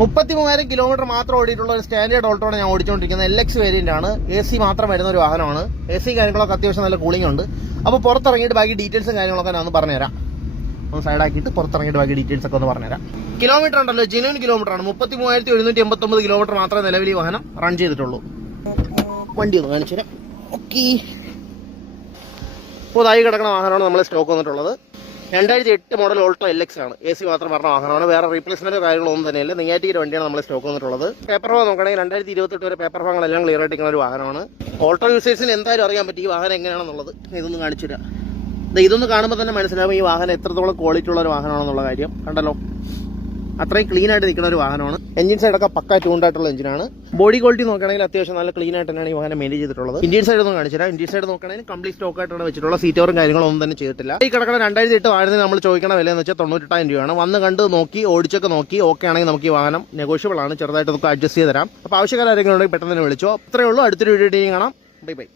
33,000 kilometre മാത്രം ഓടിയിട്ടുള്ള ഒരു standard ഓൾട്ടോയാണ് ഞാൻ ഓടിച്ചുകൊണ്ടിരിക്കുന്നത്. LX വേരിയന്റ് ആണ്. AC മാത്രം വരുന്ന ഒരു വാഹനമാണ്. AC കാര്യങ്ങളൊക്കെ അത്യാവശ്യം നല്ല കൂളിംഗ് ഉണ്ട്. അപ്പോൾ പുറത്തിറങ്ങിയിട്ട് ബാക്കി ഡീറ്റെയിൽസും കാര്യങ്ങളൊക്കെ ഞാൻ ഒന്ന് പറഞ്ഞുതരാം. ഒന്ന് സൈഡാക്കിയിട്ട് പുറത്തിറങ്ങിയിട്ട് ബാക്കി ഡീറ്റെയിൽസ് ഒക്കെ ഒന്ന് പറഞ്ഞുതരാം. കിലോമീറ്റർ ഉണ്ടല്ലോ, ജെന്യൂൻ കിലോമീറ്റർ ആണ്. 33,789 കിലോമീറ്റർ മാത്രമേ നിലവിൽ ഈ വാഹനം റൺ ചെയ്തിട്ടുള്ളൂ. വണ്ടി ഒന്ന് കാണിച്ചു തരാം. ഓക്കെ, പുതുതായി കിടക്കുന്ന വാഹനമാണ് നമ്മൾ സ്റ്റോക്ക് വന്നിട്ടുള്ളത്. 2008 മോഡൽ ഓൾട്ടോ LX ആണ്. AC മാത്രം പറഞ്ഞ വാഹനമാണ്. വേറെ റീപ്ലേസ്മെന്റ് കാര്യങ്ങളൊന്നും തന്നെയില്ല. നെയ്യാറ്റിയുടെ വണ്ടിയാണ് നമ്മൾ സ്റ്റോക്ക് വന്നിട്ടുള്ളത്. പേപ്പർ ഭാഗം നോക്കുകയാണെങ്കിൽ 2028 വരെ പേപ്പർ ഭാഗങ്ങളെല്ലാം ക്ലിയർ ആയിട്ടിരിക്കുന്ന ഒരു വാഹനമാണ്. ഓൾട്ടോ യൂസേഴ്സിന് എന്തായാലും അറിയാൻ പറ്റും ഈ വാഹനം എങ്ങനെയാണെന്നുള്ളത്. ഇതൊന്ന് കാണിച്ചു തരാം. ഇതൊന്ന് കാണുമ്പോൾ തന്നെ മനസ്സിലാവും ഈ വാഹനം എത്രത്തോളം ക്വാളിറ്റി ഉള്ള ഒരു വാഹനമാണെന്നുള്ള കാര്യം. കണ്ടല്ലോ, അത്രയും ക്ലീൻ ആയിട്ട് നിൽക്കുന്ന ഒരു വാഹനമാണ്. എഞ്ചിൻ സൈഡൊക്കെ പക്ക ട്യൂൺഡായിട്ടുള്ള എഞ്ചിനാണ്. ബോഡി ക്വാളിറ്റി നോക്കുകയാണെങ്കിൽ അത്യാവശ്യം നല്ല ക്ലീൻ ആയിട്ട് തന്നെയാണ് ഈ വാഹനം മെയിൻറ്റെയിൻ ചെയ്തിട്ടുള്ളത്. ഇന്ത്യൻ സൈഡ് ഒന്ന് കാണിച്ചു തരാം. ഇന്ത്യൻ സൈഡ് നോക്കുകയാണെങ്കിൽ കംപ്ലീറ്റ് സ്റ്റോക്ക് ആയിട്ടാണ് വെച്ചിട്ടുള്ള. സീറ്റോറും കാര്യങ്ങളൊന്നും തന്നെ ചെയ്തിട്ടില്ല. ഈ കിടക്കുന്ന 2008 വാഹനത്തിന് നമ്മൾ ചോദിക്കുന്ന വില എന്ന് വെച്ചാൽ 98,000 രൂപയാണ്. വന്ന് കണ്ട് നോക്കി ഓടിച്ചൊക്കെ നോക്കി ഓക്കെ ആണെങ്കിൽ നമുക്ക് ഈ വാഹനം നെഗോഷ്യബിൾ ആണ്. ചെറുതായിട്ട് നമുക്ക് അഡ്ജസ്റ്റ് ചെയ്ത് തരാം. അപ്പോൾ ആവശ്യക്കാരെങ്കിലും ഉണ്ടെങ്കിൽ പെട്ടെന്ന് തന്നെ വിളിച്ചോ. അത്രയേ ഉള്ളൂ. അടുത്തൊരു വീഡിയോ കാണാം. Bye bye.